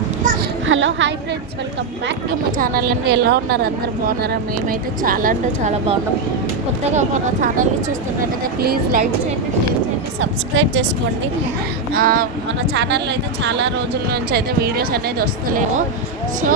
Hello hi friends welcome back to మా channel అండి. ఎలా ఉన్నారు? అందరు బాగున్నారా? మేమైతే చాలా అంటే చాలా బాగున్నాం. కొత్తగా మన ఛానల్ని చూస్తున్నట్టయితే ప్లీజ్ లైక్ చేయండి షేర్ చేయండి సబ్స్క్రైబ్ చేసుకోండి. మన ఛానల్లో అయితే చాలా రోజుల నుంచి అయితే వీడియోస్ అనేది వస్తలేవు. సో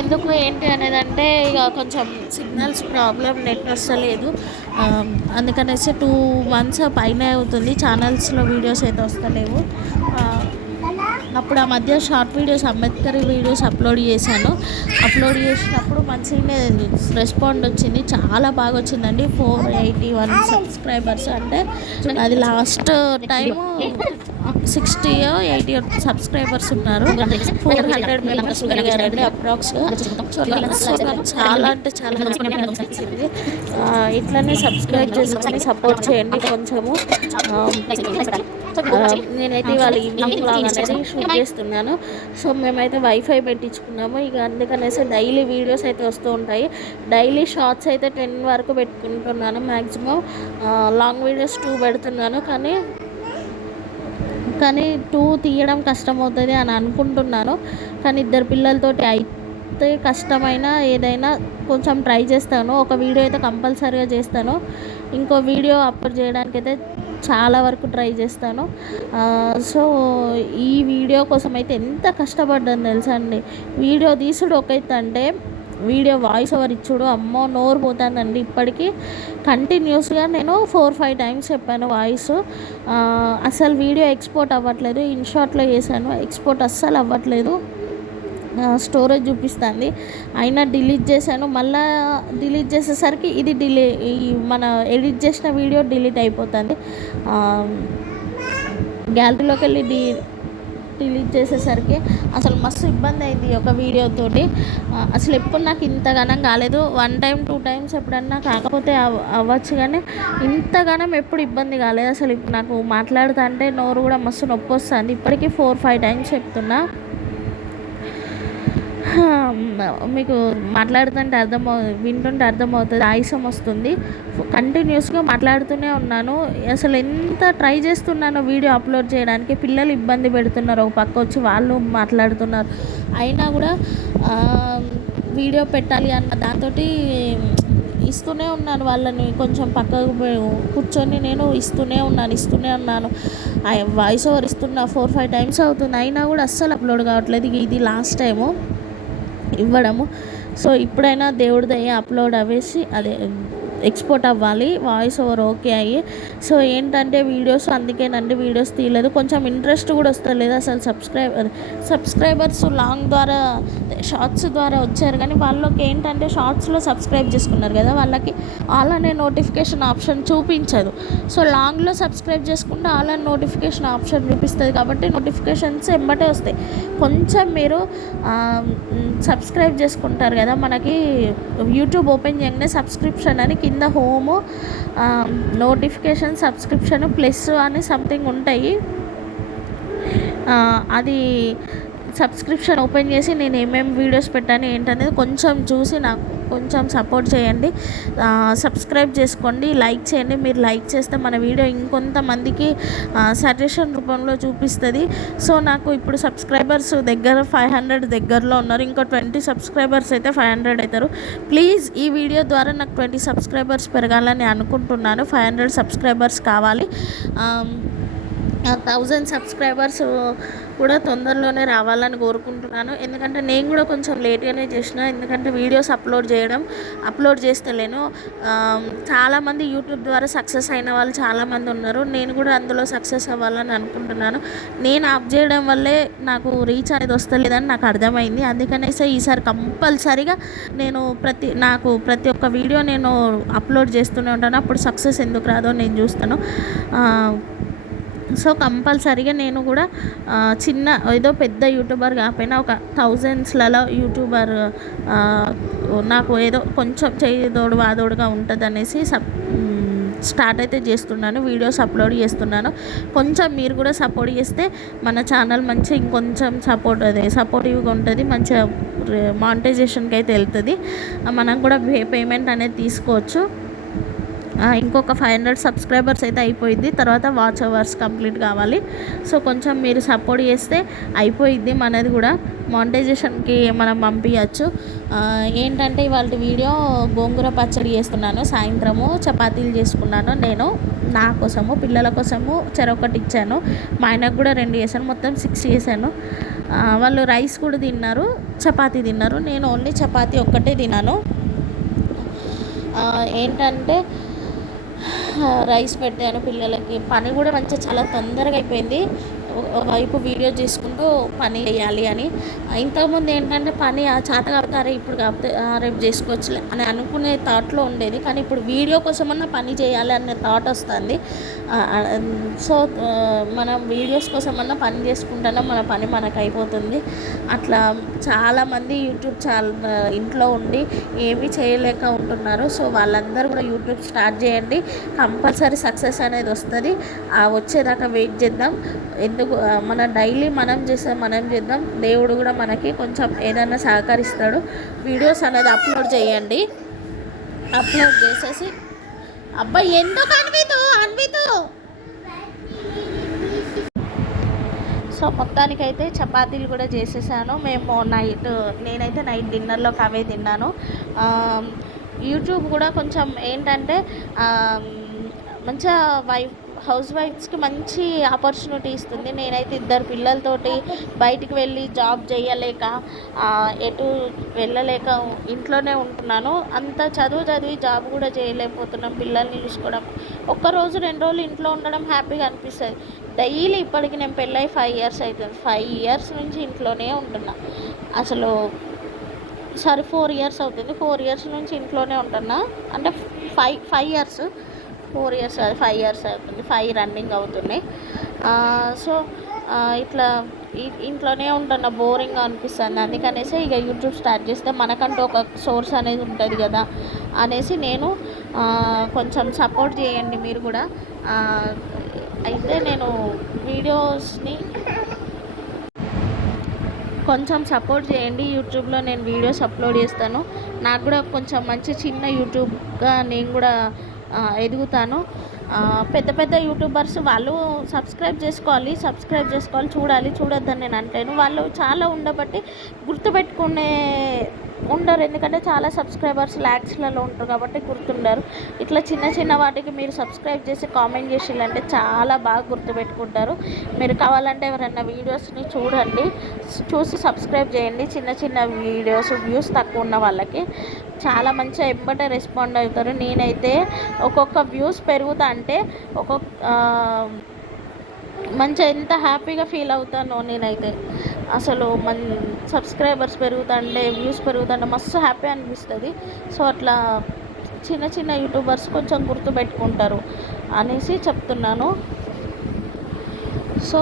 ఎందుకు ఏంటి అనేది అంటే ఇక కొంచెం సిగ్నల్స్ ప్రాబ్లం నెట్ వస్తలేదు. అందుకనేసి టూ మంత్స్ పైన అవుతుంది. ఛానల్స్లో వీడియోస్ అయితే వస్తలేవు. అప్పుడు ఆ మధ్య short videos Ambedkar videos upload చేశాను. అప్లోడ్ చేసినప్పుడు మంచిగానే రెస్పాండ్ వచ్చింది. చాలా బాగా వచ్చిందండి. ఫోర్ ఎయిటీ వన్ సబ్స్క్రైబర్స్ అంటే అది last time sixty eighty subscribers ఉన్నారు. ఫోర్ హండ్రెడ్ మెంబర్స్ పెరిగారండి అప్రాక్స్గా నాకు చాలా అంటే చాలా వచ్చింది అనిపించింది ఇట్లానే సబ్స్క్రైబ్ చేసుకొని సపోర్ట్ చేయండి కొంచెము. నేనైతే ఇవాళ ఈవినింగ్ బ్లాగ్ అనేది చేస్తున్నాను. సో మేమైతే వైఫై పెట్టించుకున్నాము. ఇక అందుకనేసి డైలీ వీడియోస్ అయితే వస్తూ ఉంటాయి. డైలీ షార్ట్స్ అయితే టెన్ వరకు పెట్టుకుంటున్నాను మ్యాక్సిమం లాంగ్ వీడియోస్ టూ పెడుతున్నాను. కానీ కానీ టూ తీయడం కష్టమవుతుంది అని అనుకుంటున్నాను. కానీ ఇద్దరు పిల్లలతోటి అయితే కష్టమైన ఏదైనా కొంచెం ట్రై చేస్తాను. ఒక వీడియో అయితే కంపల్సరీగా చేస్తాను. ఇంకో వీడియో అప్లోడ్ చేయడానికి అయితే చాలా వరకు ట్రై చేస్తాను. సో ఈ వీడియో కోసం అయితే ఎంత కష్టపడ్డాను తెలుసా అండి? వీడియో తీసుడు ఒకైతే అంటే వీడియో వాయిస్ ఓవర్ ఇచ్చుడు అమ్మో నోరు పోతుందండి ఇప్పటికీ. కంటిన్యూస్గా నేను ఫోర్ ఫైవ్ టైమ్స్ చెప్పాను వాయిస్ అసలు వీడియో ఎక్స్పోర్ట్ అవ్వట్లేదు ఇన్షాట్లో చేశాను ఎక్స్పోర్ట్ అస్సలు అవ్వట్లేదు. స్టోరేజ్ చూపిస్తుంది. అయినా డిలీట్ చేశాను. మళ్ళా డిలీట్ చేసేసరికి ఇది డిలే ఈ మన ఎడిట్ చేసిన వీడియో డిలీట్ అయిపోతుంది. గ్యాలరీలోకి వెళ్ళి డి డిలీట్ చేసేసరికి అసలు మస్తు ఇబ్బంది అయింది ఒక వీడియోతోటి అసలు ఎప్పుడు నాకు ఇంతగానం కాలేదు. వన్ టైం టూ టైమ్స్ ఎప్పుడన్నా కాకపోతే అవ్వచ్చు కానీ ఇంతగానం ఎప్పుడు ఇబ్బంది కాలేదు. అసలు ఇప్పుడు నాకు మాట్లాడుతుంటే నోరు కూడా మస్తు నొప్పి వస్తుంది. ఇప్పటికీ ఫోర్ ఫైవ్ టైమ్స్ చెప్తున్నా. మీకు మాట్లాడుతుంటే అర్థం వింటుంటే అర్థమవుతుంది ఆయుసం వస్తుంది. కంటిన్యూస్గా మాట్లాడుతూనే ఉన్నాను. అసలు ఎంత ట్రై చేస్తున్నానో వీడియో అప్లోడ్ చేయడానికి పిల్లలు ఇబ్బంది పెడుతున్నారు. ఒక పక్క వచ్చి వాళ్ళు మాట్లాడుతున్నారు. అయినా కూడా వీడియో పెట్టాలి అన్న దాంతో ఇస్తూనే ఉన్నాను వాళ్ళని. కొంచెం పక్కకు కూర్చొని నేను ఇస్తూనే ఉన్నాను ఇస్తూనే ఉన్నాను. వాయిస్ ఓవర్ ఇస్తున్నా. ఫోర్ ఫైవ్ టైమ్స్ అవుతుంది. అయినా కూడా అస్సలు అప్లోడ్ కావట్లేదు. ఇది లాస్ట్ టైము ఇవ్వడము. సో ఇప్పుడైనా దేవుడి దయ అప్లోడ్ అవేసి అదే ఎక్స్పోర్ట్ అవ్వాలి వాయిస్ ఓవర్ ఓకే అయ్యి. సో ఏంటంటే వీడియోస్ అందుకేనండి వీడియోస్ తీయలేదు. కొంచెం ఇంట్రెస్ట్ కూడా వస్తలేదు అసలు సబ్స్క్రైబర్ సబ్స్క్రైబర్స్ లాంగ్ ద్వారా షార్ట్స్ ద్వారా వచ్చారు. కానీ వాళ్ళకి ఏంటంటే షార్ట్స్లో సబ్స్క్రైబ్ చేసుకున్నారు కదా వాళ్ళకి ఆల్ అనే నోటిఫికేషన్ ఆప్షన్ చూపించదు. సో లాంగ్లో సబ్స్క్రైబ్ చేసుకుంటే ఆల్ అనే నోటిఫికేషన్ ఆప్షన్ చూపిస్తుంది కాబట్టి నోటిఫికేషన్స్ ఎంబటే వస్తాయి. కొంచెం మీరు సబ్స్క్రైబ్ చేసుకుంటారు కదా మనకి యూట్యూబ్ ఓపెన్ చేయగానే సబ్స్క్రిప్షన్ అని కింద హోము నోటిఫికేషన్ సబ్స్క్రిప్షన్ ప్లస్ అని సంథింగ్ ఉంటాయి. అది సబ్స్క్రిప్షన్ ఓపెన్ చేసి నేను ఏమేమి వీడియోస్ పెట్టాను ఏంటనేది కొంచెం చూసి నాకు కొంచెం సపోర్ట్ చేయండి. సబ్స్క్రైబ్ చేసుకోండి. లైక్ చేయండి. మీరు లైక్ చేస్తే మన వీడియో ఇంకొంతమందికి సజెషన్ రూపంలో చూపిస్తుంది. సో నాకు ఇప్పుడు సబ్స్క్రైబర్స్ దగ్గర ఫైవ్ హండ్రెడ్ దగ్గరలో ఉన్నారు. ఇంకో ట్వంటీ సబ్స్క్రైబర్స్ అయితే ఫైవ్ హండ్రెడ్ అవుతారు. ప్లీజ్ ఈ వీడియో ద్వారా నాకు ట్వంటీ సబ్స్క్రైబర్స్ పెరగాలని అనుకుంటున్నాను. ఫైవ్ హండ్రెడ్ సబ్స్క్రైబర్స్ కావాలి. థౌజండ్ సబ్స్క్రైబర్స్ కూడా తొందరలోనే రావాలని కోరుకుంటున్నాను. ఎందుకంటే నేను కూడా కొంచెం లేట్గానే చేసిన ఎందుకంటే వీడియోస్ అప్లోడ్ చేయడం అప్లోడ్ చేస్తలేను. చాలామంది యూట్యూబ్ ద్వారా సక్సెస్ అయిన వాళ్ళు చాలామంది ఉన్నారు. నేను కూడా అందులో సక్సెస్ అవ్వాలని అనుకుంటున్నాను. నేను ఆప్ చేయడం వల్లే నాకు రీచ్ అనేది వస్తలేదని నాకు అర్థమైంది. అందుకనేసే ఈసారి కంపల్సరీగా నేను ప్రతి నాకు ప్రతి ఒక్క వీడియో నేను అప్లోడ్ చేస్తూనే ఉంటాను. అప్పుడు సక్సెస్ ఎందుకు రాదో నేను చూస్తాను. సో కంపల్సరీగా నేను కూడా చిన్న ఏదో పెద్ద యూట్యూబర్ కాకపోయినా ఒక థౌజండ్స్లలో యూట్యూబర్ నాకు ఏదో కొంచెం చేయదోడు వాదోడుగా ఉంటుంది అనేసి సబ్ స్టార్ట్ అయితే చేస్తున్నాను వీడియోస్ అప్లోడ్ చేస్తున్నాను. కొంచెం మీరు కూడా సపోర్ట్ చేస్తే మన ఛానల్ మంచి ఇంకొంచెం సపోర్ట్ అదే సపోర్టివ్గా ఉంటుంది మంచిగా మానిటైజేషన్కి అయితే వెళ్తుంది. మనం కూడా పేమెంట్ అనేది తీసుకోవచ్చు. ఇంకొక ఫైవ్ హండ్రెడ్ సబ్స్క్రైబర్స్ అయితే అయిపోయింది. తర్వాత వాచ్ అవర్స్ కంప్లీట్ కావాలి. సో కొంచెం మీరు సపోర్ట్ చేస్తే అయిపోయిద్ది మనది కూడా. మానిటైజేషన్కి మనం పంపించచ్చు ఏంటంటే ఇవాళ వీడియో గోంగూర పచ్చడి చేస్తున్నాను. సాయంత్రము చపాతీలు చేసుకున్నాను నేను. నా కోసము పిల్లల కోసము చెరొకటి ఇచ్చాను. మా ఆయనకు కూడా రెండు చేశాను. మొత్తం సిక్స్ చేశాను. వాళ్ళు రైస్ కూడా తిన్నారు చపాతీ తిన్నారు. నేను ఓన్లీ చపాతీ ఒక్కటే తిన్నాను. ఏంటంటే రైస్ పెట్టాను పిల్లలకి. పని కూడా మంచిగా చాలా తొందరగా అయిపోయింది. ఒక- వీడియో చేసుకుంటూ పని చేయాలి అని. ఇంతకుముందు ఏంటంటే పని ఆ చేత కాకపోతే అరే ఇప్పుడు కాకపోతే రేపు చేసుకోవచ్చులే అని అనుకునే థాట్లో ఉండేది. కానీ ఇప్పుడు వీడియో కోసమన్నా పని చేయాలి అనే థాట్ వస్తుంది. సో మనం వీడియోస్ కోసమన్నా పని చేసుకుంటేనే మన పని మనకు అయిపోతుంది అట్లా చాలామంది యూట్యూబ్ చాలా ఇంట్లో ఉండి ఏమీ చేయలేక ఉంటున్నారు. సో వాళ్ళందరూ కూడా యూట్యూబ్ స్టార్ట్ చేయండి. కంపల్సరీ సక్సెస్ అనేది వస్తుంది. ఆ వచ్చేదాకా వెయిట్ చేద్దాం. ఎందుకు మన డైలీ మనం చేస్తే మనం చేద్దాం. దేవుడు కూడా మనకి కొంచెం ఏదైనా సహకరిస్తాడు. వీడియోస్ అనేది అప్లోడ్ చేయండి. అప్లోడ్ చేసేసి అబ్బాయి ఎందుకు అన్వితు అన్వితు? సో మొత్తానికైతే చపాతీలు కూడా చేసేసాను. మేము నైట్ నేనైతే నైట్ డిన్నర్లోకి అవే తిన్నాను. యూట్యూబ్ కూడా కొంచెం ఏంటంటే మంచిగా వైఫ్ హౌస్ వైఫ్స్కి మంచి ఆపర్చునిటీ ఇస్తుంది. నేనైతే ఇద్దరు పిల్లలతోటి బయటికి వెళ్ళి జాబ్ చేయలేక ఎటు వెళ్ళలేక ఇంట్లోనే ఉంటున్నాను. అంత చదువు చదివి జాబ్ కూడా చేయలేకపోతున్నాం పిల్లల్ని చూసుకోవడం. ఒక్క రోజు రెండు రోజులు ఇంట్లో ఉండడం హ్యాపీగా అనిపిస్తుంది. డైలీ ఇప్పటికి నేను పెళ్ళై ఫైవ్ ఇయర్స్ అవుతుంది ఫైవ్ ఇయర్స్ నుంచి ఇంట్లోనే ఉంటున్నా. అసలు సారీ ఫోర్ ఇయర్స్ అవుతుంది. ఫోర్ ఇయర్స్ నుంచి ఇంట్లోనే ఉంటున్నా. అంటే five five years four years కాదు ఫైవ్ ఇయర్స్ అవుతుంది. ఫైవ్ రన్నింగ్ అవుతున్నాయి. సో ఇట్లా ఇంట్లోనే ఉంటున్న బోరింగ్ అనిపిస్తుంది. అందుకనేసి ఇక యూట్యూబ్ స్టార్ట్ చేస్తే మనకంటూ ఒక సోర్స్ అనేది ఉంటుంది కదా అనేసి నేను కొంచెం సపోర్ట్ చేయండి మీరు కూడా. అయితే నేను వీడియోస్ని కొంచెం సపోర్ట్ చేయండి. యూట్యూబ్లో నేను వీడియోస్ అప్లోడ్ చేస్తాను. నాకు కూడా కొంచెం మంచి చిన్న యూట్యూబ్గా నేను కూడా ఎదుగుతాను. పెద్ద పెద్ద యూట్యూబర్స్ వాళ్ళు సబ్స్క్రైబ్ చేసుకోవాలి సబ్స్క్రైబ్ చేసుకోవాలి చూడాలి చూడొద్దని నేను అంటాను వాళ్ళు చాలా ఉండబట్టి గుర్తుపెట్టుకునే ఉండరు. ఎందుకంటే చాలా సబ్స్క్రైబర్స్ ల్యాక్స్లలో ఉంటారు కాబట్టి గుర్తుండరు. ఇట్లా చిన్న చిన్న వాటికి మీరు సబ్స్క్రైబ్ చేసి కామెంట్ చేసిల్లంటే చాలా బాగా గుర్తుపెట్టుకుంటారు. మీరు కావాలంటే ఎవరైనా వీడియోస్ని చూడండి. చూసి సబ్స్క్రైబ్ చేయండి. చిన్న చిన్న వీడియోస్ వ్యూస్ తక్కువ ఉన్న వాళ్ళకి. చాలా మంచిగా ఎంబటే రెస్పాండ్ అవుతారు. నేనైతే ఒక్కొక్క వ్యూస్ పెరుగుతా అంటే ఒక్కొక్క మంచిగా ఎంత హ్యాపీగా ఫీల్ అవుతానో నేనైతే అసలు మన సబ్స్క్రైబర్స్ పెరుగుతుంటే వ్యూస్ పెరుగుతుంటే మస్తు హ్యాపీ అనిపిస్తుంది. సో అట్లా చిన్న చిన్న యూట్యూబర్స్ కొంచెం గుర్తుపెట్టుకుంటారు అనేసి చెప్తున్నాను. సో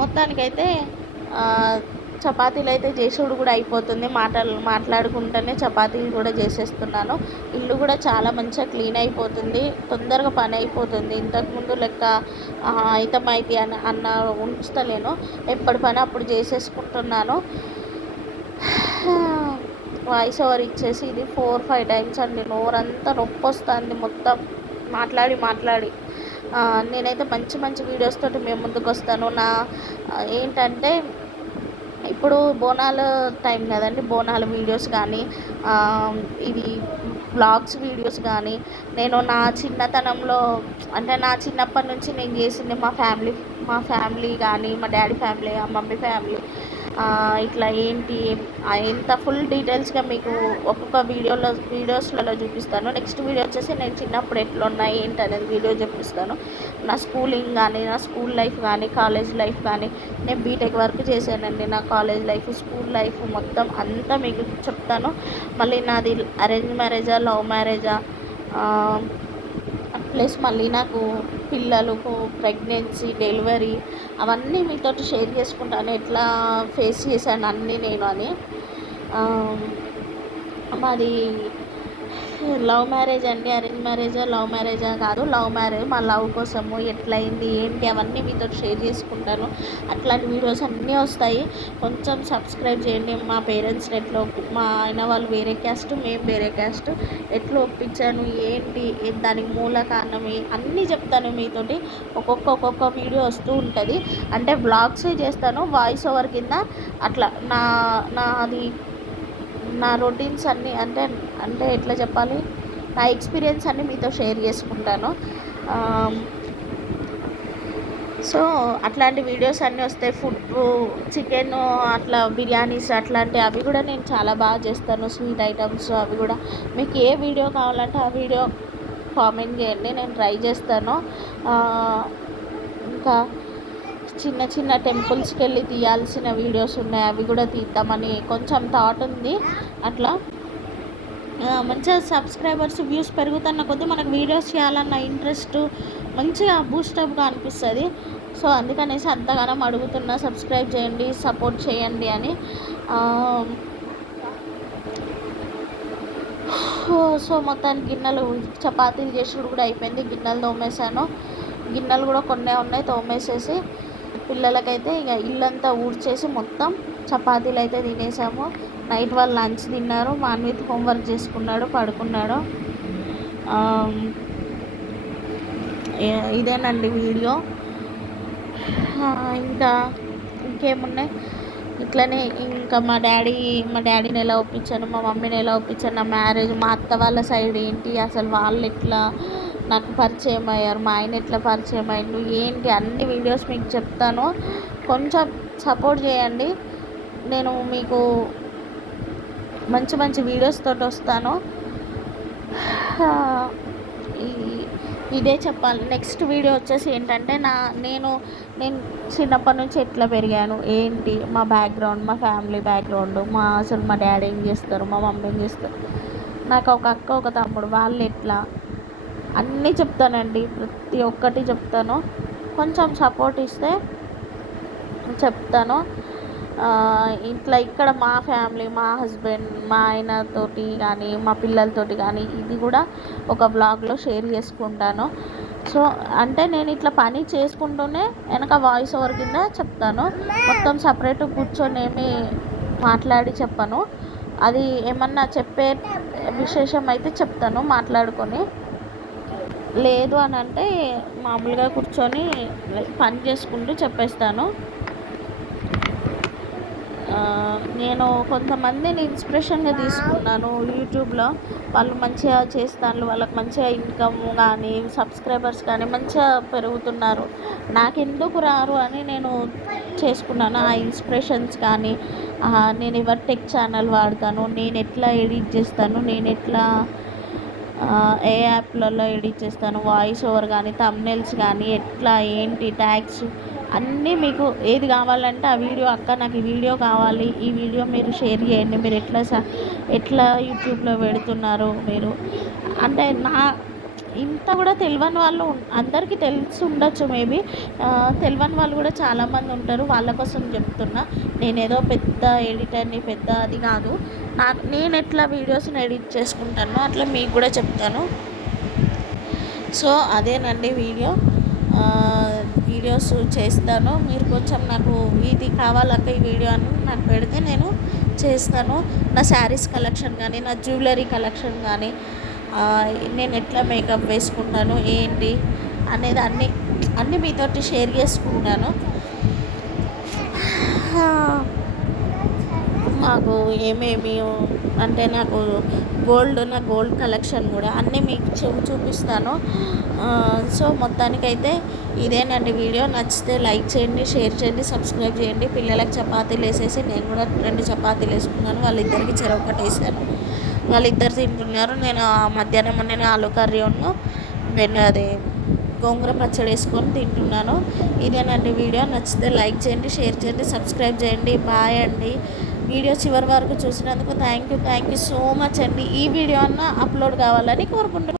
మొత్తానికైతే చపాతీలు అయితే చేసుడు కూడా అయిపోతుంది. మాటలు మాట్లాడుకుంటూనే చపాతీలు కూడా చేసేస్తున్నాను. ఇల్లు కూడా చాలా మంచిగా క్లీన్ అయిపోతుంది. తొందరగా పని అయిపోతుంది. ఇంతకుముందు లెక్క ఆ, అని అన్న ఉంచుతలేను ఎప్పటి పని అప్పుడు చేసేసుకుంటున్నాను. వాయిస్ ఓవర్ ఇచ్చేసి ఇది ఫోర్ ఫైవ్ టైమ్స్ అండి. నోరంతా నొప్పి వస్తుంది మొత్తం. మాట్లాడి మాట్లాడి. నేనైతే మంచి మంచి వీడియోస్ తోటి మేము ముందుకు వస్తాను నా ఏంటంటే ఇప్పుడు బోనాల టైం కదండి బోనాల వీడియోస్ కానీ ఇది బ్లాగ్స్ వీడియోస్ కానీ నేను నా చిన్నతనంలో అంటే నా చిన్నప్పటి నుంచి నేను చేసింది మా ఫ్యామిలీ మా ఫ్యామిలీ కానీ మా డాడీ ఫ్యామిలీ మా మమ్మీ ఫ్యామిలీ ఇట్లా ఏంటి ఎంత ఫుల్ డీటెయిల్స్గా మీకు ఒక్కొక్క వీడియోలో వీడియోస్లలో చూపిస్తాను. నెక్స్ట్ వీడియో వచ్చేసి నేను చిన్నప్పుడు ఎట్లా ఉన్నాయి ఏంటి అనేది వీడియో చూపిస్తాను. నా స్కూలింగ్ కానీ నా స్కూల్ లైఫ్ కానీ కాలేజ్ లైఫ్ కానీ నేను బీటెక్ వరకు చేశానండి. నా కాలేజ్ లైఫ్ స్కూల్ లైఫ్ మొత్తం అంతా మీకు చెప్తాను. మళ్ళీ నాది అరేంజ్ మ్యారేజా లవ్ మ్యారేజా ప్లస్ మళ్ళీ నాకు పిల్లలు ప్రెగ్నెన్సీ డెలివరీ అవన్నీ మీతో షేర్ చేసుకుంటాను. ఎట్లా ఫేస్ చేశాను అన్నీ నేను అని. మాది లవ్ మ్యారేజ్ అండి అరేంజ్ అరేంజ్ మ్యారేజా లవ్ మ్యారేజా కాదు. లవ్ మ్యారేజ్ మా లవ్ కోసము ఎట్లయింది ఏంటి అవన్నీ మీతో షేర్ చేసుకుంటాను. అట్లాంటి వీడియోస్ అన్నీ వస్తాయి. కొంచెం సబ్స్క్రైబ్ చేయండి. మా పేరెంట్స్ని ఎట్లా మా ఆయన వాళ్ళు వేరే క్యాస్ట్ మేము వేరే క్యాస్ట్ ఎట్లా ఒప్పించాను ఏంటి దానికి మూల కారణం అన్నీ చెప్తాను మీతోటి. ఒక్కొక్క ఒక్కొక్క వీడియో వస్తూ ఉంటుంది. అంటే బ్లాగ్స్ చేస్తాను వాయిస్ ఓవర్ కింద అట్లా నా నా అది నా రొటీన్స్ అన్నీ అంటే అంటే ఎట్లా చెప్పాలి? నా ఎక్స్పీరియన్స్ అన్ని మీతో షేర్ చేసుకుంటాను. సో అట్లాంటి వీడియోస్ అన్నీ వస్తాయి. ఫుడ్ చికెన్ అట్లా బిర్యానీస్ అట్లాంటి అవి కూడా నేను చాలా బాగా చేస్తాను. స్వీట్ ఐటమ్స్ అవి కూడా. మీకు ఏ వీడియో కావాలంటే ఆ వీడియో కామెంట్ చేయండి. నేను ట్రై చేస్తాను. ఇంకా చిన్న చిన్న టెంపుల్స్కి వెళ్ళి తీయాల్సిన వీడియోస్ ఉన్నాయి. అవి కూడా తీద్దామని కొంచెం థాట్ ఉంది. అట్లా మంచిగా సబ్స్క్రైబర్స్ వ్యూస్ పెరుగుతున్న కొద్దీ మనకు వీడియోస్ చేయాలన్న ఇంట్రెస్ట్ మంచిగా బూస్టప్గా అనిపిస్తుంది. సో అందుకనేసి అంతగానం అడుగుతున్నా సబ్స్క్రైబ్ చేయండి సపోర్ట్ చేయండి అని. సో మొత్తానికి గిన్నెలు చపాతీలు చేసుడు కూడా అయిపోయింది. గిన్నెలు తోమేశాను. గిన్నెలు కూడా కొన్నే ఉన్నాయి తోమేసేసి పిల్లలకైతే ఇక ఇల్లంతా ఊడ్చేసి మొత్తం చపాతీలు అయితే తినేసాము. నైట్ వాళ్ళు లంచ్ తిన్నారు. మాన్విత్ హోంవర్క్ చేసుకున్నాడు పడుకున్నాడు. ఇదేనండి వీడియో. ఇంకా ఇంకేమున్నాయి? ఇట్లనే ఇంకా మా డాడీ మా డాడీని ఎలా ఒప్పించాను మా మమ్మీని ఎలా ఒప్పించాను నా మ్యారేజ్ మా అత్త వాళ్ళ సైడ్ ఏంటి అసలు వాళ్ళు ఎట్లా నాకు పరిచయం అయ్యారు మా ఆయన ఎట్లా పరిచయం అయ్యిండు ఏంటి అన్ని వీడియోస్ మీకు చెప్తాను. కొంచెం సపోర్ట్ చేయండి. నేను మీకు మంచి మంచి వీడియోస్ తోటి వస్తాను. ఇదే చెప్పాలి. నెక్స్ట్ వీడియో వచ్చేసి ఏంటంటే నా నేను నేను చిన్నప్పటి నుంచి ఎట్లా పెరిగాను? ఏంటి? మా బ్యాక్గ్రౌండ్ మా ఫ్యామిలీ బ్యాక్గ్రౌండ్ మా అసలు మా డాడీ ఏం చేస్తారు? మా మమ్మీ ఏం చేస్తారు? నాకు ఒక అక్క ఒక తమ్ముడు వాళ్ళు ఎట్లా? అన్నీ చెప్తానండి. ప్రతి ఒక్కటి చెప్తాను. కొంచెం సపోర్ట్ ఇస్తే చెప్తాను. ఇట్లా ఇక్కడ మా ఫ్యామిలీ మా హస్బెండ్ మా ఆయనతోటి కానీ మా పిల్లలతోటి కానీ ఇది కూడా ఒక బ్లాగ్లో షేర్ చేసుకుంటాను. సో అంటే నేను ఇట్లా పని చేసుకుంటూనే వెనక వాయిస్ ఓవర్ కింద చెప్తాను. మొత్తం సపరేట్ కూర్చొని ఏమి మాట్లాడి చెప్పను. అది ఏమన్నా చెప్పే విశేషం అయితే చెప్తాను మాట్లాడుకొని. లేదు అని అంటే మామూలుగా కూర్చొని పని చేసుకుంటూ చెప్పేస్తాను. నేను కొంతమందిని ఇన్స్పిరేషన్గా తీసుకున్నాను యూట్యూబ్లో. వాళ్ళు మంచిగా చేస్తాను వాళ్ళకి మంచిగా ఇన్కమ్ కానీ సబ్స్క్రైబర్స్ కానీ మంచిగా పెరుగుతున్నారు. నాకు ఎందుకు రారు అని నేను చేసుకున్నాను. ఆ ఇన్స్పిరేషన్స్ కానీ నేను ఎవరి టెక్ ఛానల్ వాడతాను నేను ఎట్లా ఎడిట్ చేస్తాను నేను ఎట్లా ఏ యాప్లలో ఎడిట్ చేస్తాను వాయిస్ ఓవర్ కానీ తమ్నెల్స్ కానీ ఎట్లా ఏంటి ట్యాగ్స్ అన్నీ మీకు ఏది కావాలంటే ఆ వీడియో అక్క నాకు ఈ వీడియో కావాలి. ఈ వీడియో మీరు షేర్ చేయండి. మీరు ఎట్లా ఎట్లా యూట్యూబ్లో పెడుతున్నారు మీరు? అంటే నా ఇంత కూడా తెలియని వాళ్ళు అందరికీ తెలిసి ఉండొచ్చు మేబీ. తెలియని వాళ్ళు కూడా చాలామంది ఉంటారు. వాళ్ళ కోసం చెప్తున్నా. నేనేదో పెద్ద ఎడిటర్ని పెద్ద అది కాదు. నాకు నేను ఎట్లా వీడియోస్ని ఎడిట్ చేసుకుంటానో అట్లా మీకు కూడా చెప్తాను. సో అదేనండి వీడియో. వీడియోస్ చేస్తాను. మీరు కొంచెం నాకు ఇది కావాలక్క ఈ వీడియో అని నాకు పెడితే నేను చేస్తాను. నా శారీస్ కలెక్షన్ కానీ నా జ్యువెలరీ కలెక్షన్ కానీ నేను ఎట్లా మేకప్ వేసుకుంటాను ఏంటి అనేది అన్నీ అన్నీ మీతోటి షేర్ చేసుకుంటాను. మాకు ఏమేమి అంటే నాకు గోల్డ్ నా గోల్డ్ కలెక్షన్ కూడా అన్నీ మీకు చూ చూపిస్తాను. సో మొత్తానికైతే ఇదేనండి వీడియో. నచ్చితే లైక్ చేయండి షేర్ చేయండి సబ్స్క్రైబ్ చేయండి. పిల్లలకు చపాతీలు వేసేసి నేను కూడా రెండు చపాతీలు వేసుకున్నాను. వాళ్ళిద్దరికి చెరొకటి వేసాను. వాళ్ళిద్దరు తింటున్నారు. నేను మధ్యాహ్నం నేను ఆలు కర్రీ ఉన్ను వెన్న అదే గోంగూర పచ్చడి వేసుకొని తింటున్నాను. ఇదేనండి వీడియో. నచ్చితే లైక్ చేయండి షేర్ చేయండి సబ్స్క్రైబ్ చేయండి. బాయ్ అండి. వీడియో చివరి వరకు చూసినందుకు thank you thank you so much అండి. ఈ వీడియో అన్న అప్లోడ్ కావాలని కోరుకుంటున్నాను